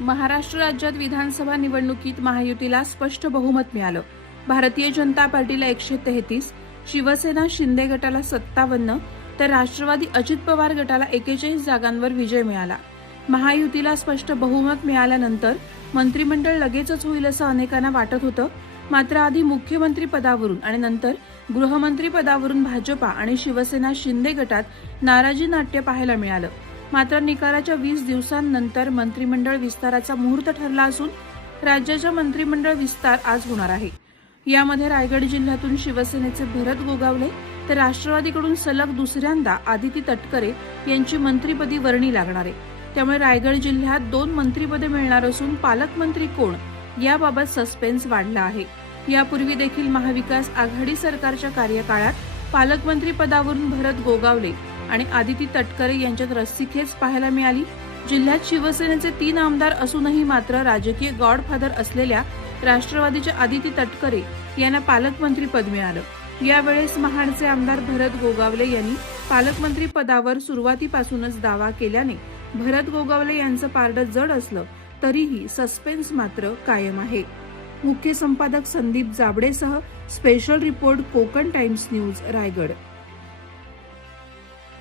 महाराष्ट्र राज्यात विधानसभा निवडणुकीत महायुतीला स्पष्ट बहुमत मिळालं. भारतीय जनता पार्टीला एकशे तेहतीस शिवसेना शिंदे गटाला सत्तावन्न तर राष्ट्रवादी अजित पवार गटाला एकेचाळीस जागांवर विजय मिळाला. महायुतीला स्पष्ट बहुमत मिळाल्यानंतर मंत्रिमंडळ लगेचच होईल असं अनेकांना वाटत होतं. मात्र आधी मुख्यमंत्री पदावरून आणि नंतर गृहमंत्री पदावरून भाजपा आणि शिवसेना शिंदे गटात नाराजी नाट्य पाहायला मिळालं. मात्र निकालाच्या वीस दिवसांनंतर मंत्रिमंडळ विस्ताराचा मुहूर्त ठरला असून राज्याच्या मंत्रिमंडळ विस्तार आज होणार आहे. यामध्ये रायगड जिल्ह्यातून शिवसेनेचे भरत गोगावले तर राष्ट्रवादीकडून सलग दुसऱ्यांदा आदिती तटकरे यांची मंत्रीपदी वर्णी लागणार आहे. त्यामुळे रायगड जिल्ह्यात दोन मंत्रीपदे मिळणार असून पालकमंत्री कोण याबाबत सस्पेन्स वाढला आहे. यापूर्वी देखील महाविकास आघाडी सरकारच्या कार्यकाळात पालकमंत्री पदावरून भरत गोगावले आणि आदिती तटकरे यांच्यात रस्सीखेच पाहायला मिळाली. जिल्ह्यात शिवसेनेचे तीन आमदार असूनही मात्र राजकीय गॉडफादर असलेल्या राष्ट्रवादीच्या आदिती तटकरे यांना पालकमंत्री पद मिळालं. यावेळेस महाडचे आमदार भरत गोगावले यांनी पालकमंत्री पदावर सुरुवातीपासूनच दावा केल्याने भरत गोगावले यांचं पारडं जड असलं तरीही सस्पेन्स मात्र कायम आहे. मुख्य संपादक Sandeep जाबडेसह special report Konkan Times News Raigad.